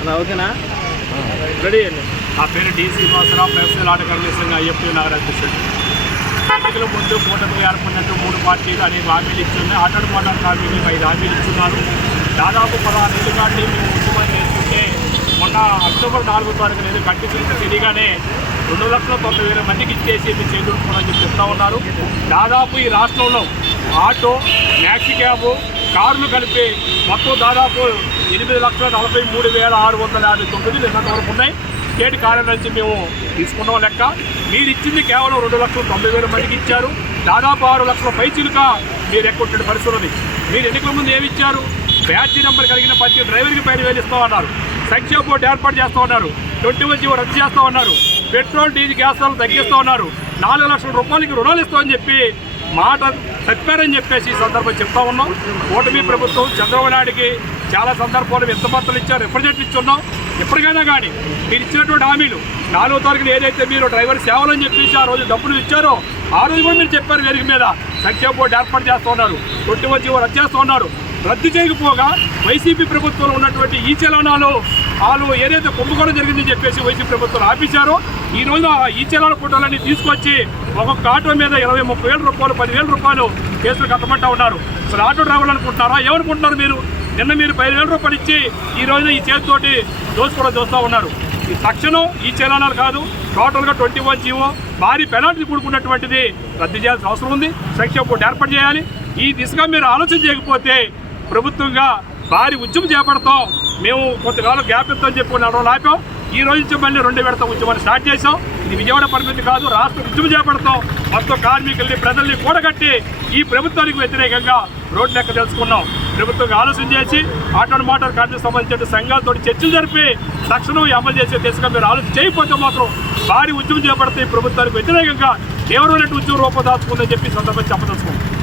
అలా ఓకేనా? రెడీ అండి నా పేరు డి శ్రీనివాసరావు వ్యవసాయ ఆటగారుల సంఘ అయ్యప్ప నగర ఎన్నికల ముందు కూటమి ఏర్పడినట్టు మూడు పార్టీలు అనేక హామీలు ఇచ్చున్నాయి ఆటో మాట్లాడు హామీలు ఐదు హామీలు ఇస్తున్నారు దాదాపు పదహారు నెలలు కానీ మేము ఉద్యమం చేసుకుంటే మొన్న అక్టోబర్ నాలుగో తారీఖు అనేది కంటిన్యూగా తెలియగానే రెండు లక్షల తొంభై వేల మందికి ఇచ్చేసి మీరు చేకూరుకోమని చెప్తా ఉన్నారు. దాదాపు ఈ రాష్ట్రంలో ఆటో మ్యాక్సీ క్యాబు కారులు కలిపి మొత్తం దాదాపు ఎనిమిది లక్షల నలభై మూడు వేల ఆరు వందల యాభై తొమ్మిది నిన్నటి వరకు ఉన్నాయి. స్టేట్ కార్యాలయం నుంచి మేము తీసుకున్నాం లెక్క. మీరు ఇచ్చింది కేవలం రెండు లక్షల తొంభై వేల మందికి ఇచ్చారు. దాదాపు ఆరు లక్షల పైచీలుగా మీరు ఎక్కువ పరిస్థితి మీరు ఎన్నికల ముందు ఏమి ఇచ్చారు? బ్యాటరీ నెంబర్ కలిగిన ప్రతి డ్రైవర్కి పైన వేలు ఇస్తామన్నారు సంక్షేమ బోర్డు ఏర్పాటు చేస్తామన్నారు ట్వంటీ వన్ జీవో రద్దు చేస్తామన్నారు పెట్రోల్ డీజిల్ గ్యాస్ ధరలు తగ్గిస్తామన్నారు నాలుగు లక్షల రూపాయలకి రుణాలు ఇస్తామని చెప్పి మాట తప్పారని చెప్పేసి ఈ సందర్భం చెప్తా ఉన్నాం. ఓటమి ప్రభుత్వం చంద్రబాబు నాయుడికి చాలా సందర్భాలు ఎంతమంతలు ఇచ్చారు రిప్రజెంట్ ఇచ్చున్నాం. ఎప్పటికైనా కానీ మీరు ఇచ్చినటువంటి హామీలు నాలుగో తారీఖున ఏదైతే మీరు డ్రైవర్ సేవలు అని చెప్పేసి ఆ రోజు డబ్బులు ఇచ్చారో ఆ రోజు కూడా మీరు చెప్పారు వేదిక మీద. సంక్షేమ బోర్డు ఏర్పాటు చేస్తూ ఉన్నారు ట్వంటీ వన్ జీవో రద్దు చేస్తూ ఉన్నారు. రద్దు చేయకపోగా వైసీపీ ప్రభుత్వంలో ఉన్నటువంటి ఈ చలనాలు వాళ్ళు ఏదైతే కుంభకోణం జరిగిందని చెప్పేసి వైసీపీ ప్రభుత్వం ఆపించారో ఈ రోజు ఆ ఈ చలాన ఫోటోలన్నీ తీసుకొచ్చి ఒక్కొక్క ఆటో మీద ఇరవై ముప్పై వేల రూపాయలు పదివేల రూపాయలు కేసులు కట్టమంటా ఉన్నారు. అసలు ఆటో డ్రైవర్లు అనుకుంటున్నారా? ఏమనుకుంటున్నారు మీరు? నిన్న మీరు పదివేల రూపాయలు ఇచ్చి ఈ రోజున ఈ చేతితోటి దోచుకోవడం చూస్తూ ఉన్నారు. ఈ తక్షణం ఈ చలానాలు కాదు టోటల్గా ట్వంటీ వన్ జీవో భారీ పెనాల్టీ కూడుకున్నటువంటిది రద్దు చేయాల్సిన అవసరం ఉంది. సంక్షేమ బోర్డు ఏర్పాటు చేయాలి. ఈ దిశగా మీరు ఆలోచన చేయకపోతే ప్రభుత్వంగా భారీ ఉద్యమం చేపడతాం. మేము కొంతకాలం గ్యాప్ ఇస్తామని చెప్పి నడవలు ఆపాం. ఈ రోజు నుంచి మళ్ళీ రెండు విడత ఉద్యమాన్ని స్టార్ట్ చేసాం ఇది విజయవాడ పరిమితి కాదు రాష్ట్ర ఉద్యమం చేపడతాం. మొత్తం కార్మికుల్ని ప్రజల్ని కూడగట్టి ఈ ప్రభుత్వానికి వ్యతిరేకంగా రోడ్డు లెక్క తెలుసుకున్నాం. ప్రభుత్వం ఆలోచన చేసి ఆటో మోటార్ కార్మిక సంబంధించిన సంఘాలతో చర్చలు జరిపి తక్షణం అమలు చేసే దిశగా మీరు ఆలోచన చేయకపోతే మాత్రం భారీ ఉద్యమం చేపడితే ఈ ప్రభుత్వానికి వ్యతిరేకంగా తీవ్రమైన ఉద్యమం రూపదాచుకుందని చెప్పి సందర్భంగా చెప్పదలుచుకుంటాం